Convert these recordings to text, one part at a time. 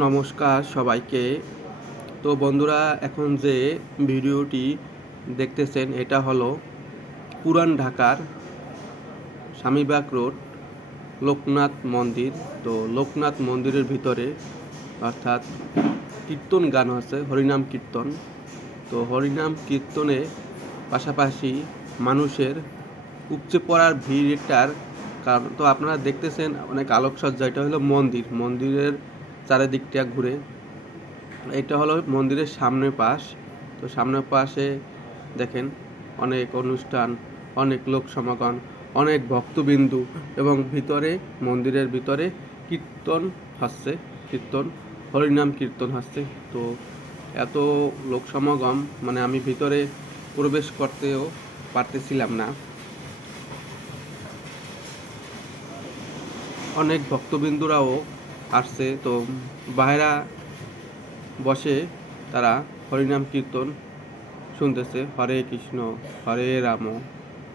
নমস্কার সবাইকে। তো বন্ধুরা, এখন যে ভিডিওটি দেখতেছেন এটা হলো পুরান ঢাকার স্বামীবাগ রোড লোকনাথ মন্দির। তো লোকনাথ মন্দিরের ভিতরে অর্থাৎ কীর্তন গান আছে, হরিনাম কীর্তন। তো হরিনাম কীর্তনে পাশাপাশি মানুষের উপচে পড়ার ভিড়টার কারণ তো আপনারা দেখতেছেন অনেক আলোকসজ্জা। এটা হলো মন্দিরের চারিদিকটা ঘুরে। এটা হলো মন্দিরের সামনের পাশ। তো সামনের পাশে দেখেন অনেক অনুষ্ঠান, অনেক লোক সমাগম, অনেক ভক্তবিন্দু এবং মন্দিরের ভিতরে কীর্তন হচ্ছে, হরিনাম কীর্তন হচ্ছে। তো এত লোক সমাগম, মানে আমি ভিতরে প্রবেশ করতেও পারতেছিলাম না। অনেক ভক্তবিন্দুরাও আসছে। তো বাইরা বসে তারা হরিনাম কীর্তন শুনতেছে, হরে কৃষ্ণ হরে রাম,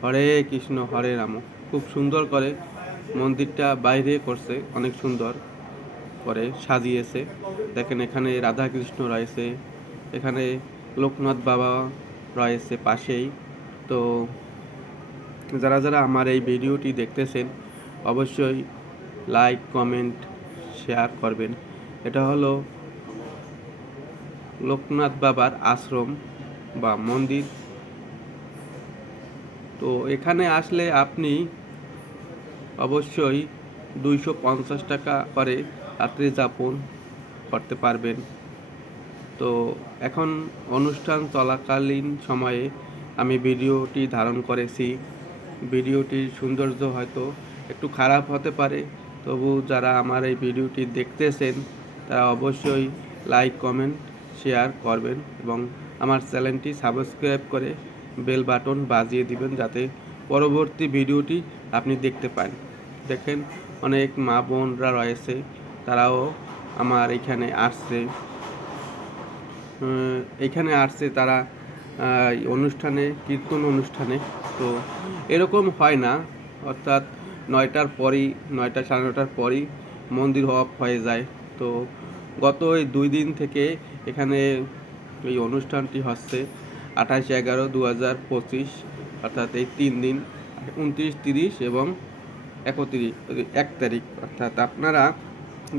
হরে কৃষ্ণ হরে রাম। খুব সুন্দর করে মন্দিরটা বাইরে করছে, অনেক সুন্দর করে সাজিয়েছে। দেখেন এখানে রাধা কৃষ্ণ রয়েছে, এখানে লোকনাথ বাবা রয়েছে পাশেই। তো যারা যারা আমার এই ভিডিওটি দেখতেছেন অবশ্যই লাইক, কমেন্ট, শেয়ার করবেন। এটা হলো লোকনাথ বাবার আশ্রম বা মন্দির। তো এখানে আসলে আপনি অবশ্যই 250 টাকা করে রাত্রি যাপন করতে পারবেন। তো এখন অনুষ্ঠান চলাকালীন সময়ে আমি ভিডিওটি ধারণ করেছি। ভিডিওটির সৌন্দর্য হয়তো একটু খারাপ হতে পারে, তবু যারা আমার এই ভিডিওটি দেখতেছেন তারা অবশ্যই লাইক, কমেন্ট, শেয়ার করবেন এবং আমার চ্যানেলটি সাবস্ক্রাইব করে বেল বাটন বাজিয়ে দিবেন যাতে পরবর্তী ভিডিওটি আপনি দেখতে পান। দেখেন অনেক মা বোনরা রয়েছে, তারাও আমার এইখানে আসছে তারা কীর্তন অনুষ্ঠানে। তো এরকম হয় না, অর্থাৎ 9টার পরই, 9টা সাড়ে 9টার পরই মন্দির অফ হয়ে যায়। তো গত এই 2 দিন থেকে এখানে এই অনুষ্ঠানটি হচ্ছে 28/11/2025, অর্থাৎ এই 3 দিন 29, 30 এবং 1 তারিখ। অর্থাৎ আপনারা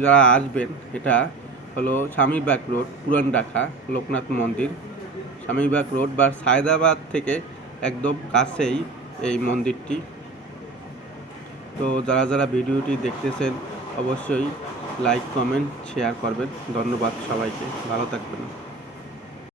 যারা আসবেন, এটা হলো স্বামীবাগ রোড, পুরান ঢাকা লোকনাথ মন্দির, স্বামীবাগ রোড বা সায়দাবাদ থেকে একদম কাছেই এই মন্দিরটি। তো যারা যারা ভিডিওটি দেখতেছেন অবশ্যই লাইক, কমেন্ট, শেয়ার করবেন। ধন্যবাদ সবাইকে, ভালো থাকবেন।